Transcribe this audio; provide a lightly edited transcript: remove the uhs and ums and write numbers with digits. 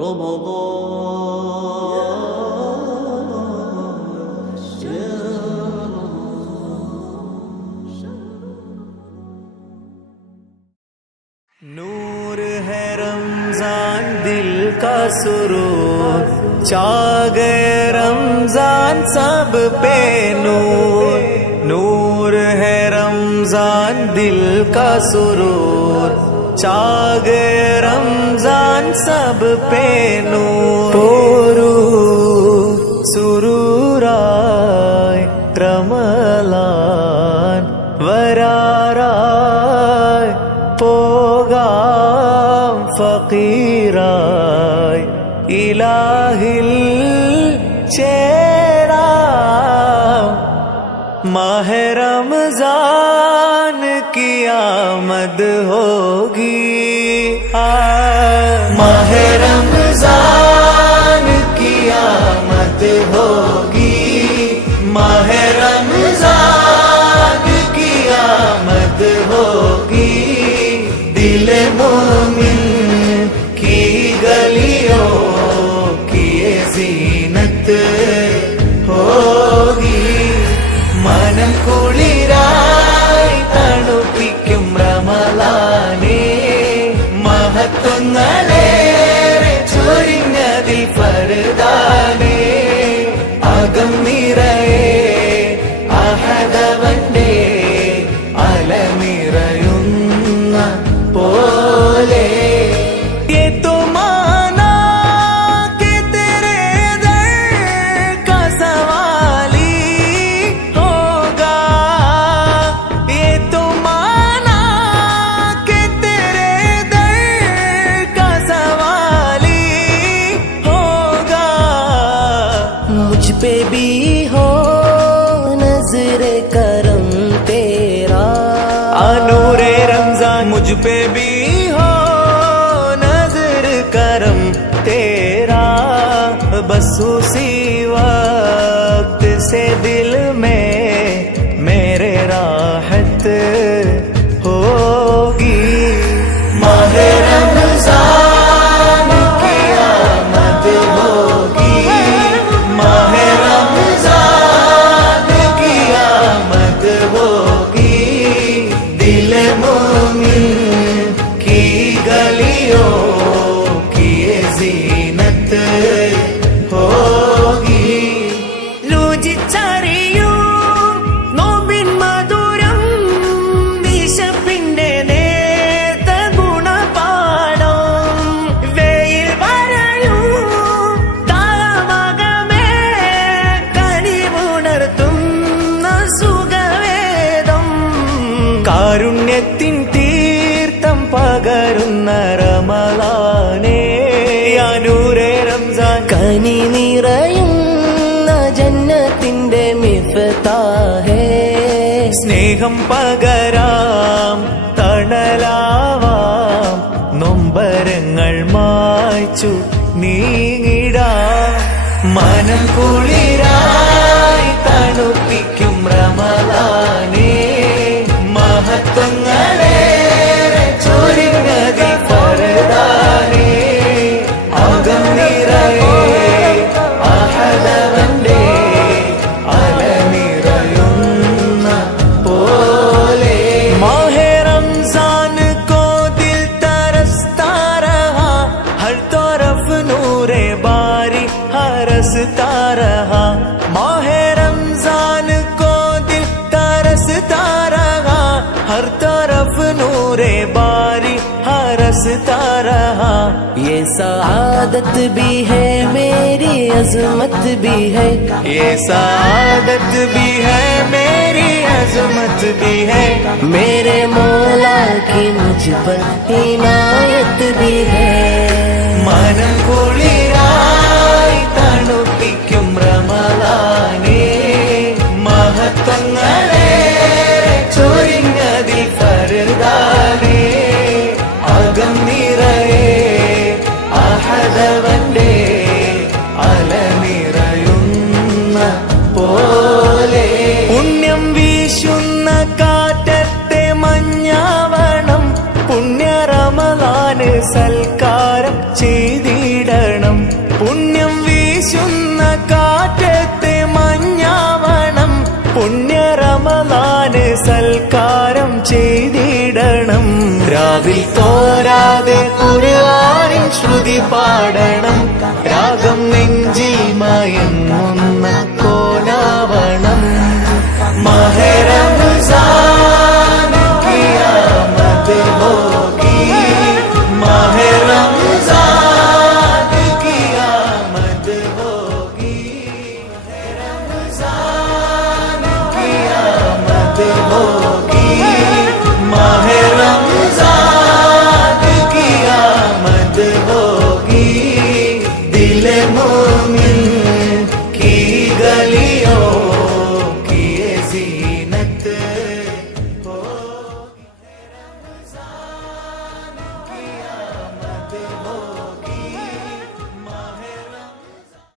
नूर है रमजान दिल का सुरूर, छा गए रमजान सब पे नूर। नूर है रमजान दिल का सुरूर, छा गए रमजान सब पे नूर। पोरू सुरूराय रमलान വരാറായി പോകാം ഫഖീറായി ഇലാഹിൽ ചേരാം। മാഹെ റമസാൻ की आमद होगी, माहे रमजान की आमद होगी, माहे रमजान की आमद होगी। दिल मोमिन की गलियों की ये जीनत होगी। മനം കുളിരായി തണുപ്പിക്കും റമളാനേ, മഹത്വങ്ങളേറെ ചൊരിഞ്ഞതിൽ ഫർദാനേ। അകം നിറയെ അഹദവന്റെ അലനിറയുന്ന പോലെ। मुझ पे भी हो नजरे करम तेरा, नूरे रमजान मुझ पे भी हो नजर करम तेरा। बस उसी वक्त से दिल में मेरे राहत होगी। माहे रमजान की आमद होगी, माहे रमजान की आमद होगी। दिल मोमिन की गलियों की ये जीनत होगी। രുചിച്ചറിയൂ നോമ്പിൻ മധുരം, വിശപ്പിന്റെ നേർത്ത ഗുണപാഠം। വെയിൽ വരയൂ താളമകമേ, കനിവുണർത്തുന്ന സുഖവേദം। കാരുണ്യത്തിൻ തീർത്ഥം പകരുന്ന റമളാനേ, യാ നൂറേ റംസാൻ കനി നിറയുന്ന ജന്നത്തിന്റെ മിഫ്താഹേ। സ്നേഹം പകരാം തണലാവാം, നൊമ്പരങ്ങൾ മായ്ച്ചു നീങ്ങിടാം। മനം കുളിരായി തണുപ്പിക്കും റമളാനേ, മഹത്വങ്ങളേറെ ചൊരിഞ്ഞതിൽ ഫർദാനേ। അകം നിറയെ അഹദവന്റെ അലനിറയുന്ന പോലെ। മാഹെ रमजान को दिल तरसता रहा, हर तरफ नूरे बारी हरसता रहा। माहे रमजान को दिल तरसता रहा, हर तरफ नूरे बारी हरसता रहा। ये सआदत भी है मेरी अजमत भी है, ये सआदत भी है मेरी अजमत भी है। मेरे मौला की मुझ पर इनायत भी है। മനം കുളിരായി തണുപ്പിക്കും റമളാനേ, മഹത്വങ്ങളേറെ ചൊരിഞ്ഞതിൽ ഫർദാനേ। അകം നിറയെ അഹദവന്റെ അലനിറയുന്ന പോലെ। പുണ്യം വീശുന്ന കാറ്റത്തെ മഞ്ഞാവണം, പുണ്യ റമളാന് സൽക്കാരം ചെയ്തിടണം। രാവിൽ തോരാതെ ഖുർആനിൻ ശ്രുതി പാടണം, രാഗം നെഞ്ചിൽ മയങ്ങുന്ന കോലാവണം. മാഹെ റംസാൻ की आमद होगी, माहे रमजान की आमद होगी, रमजान की आमद होगी, माहे रमजान की आमद होगी. दिल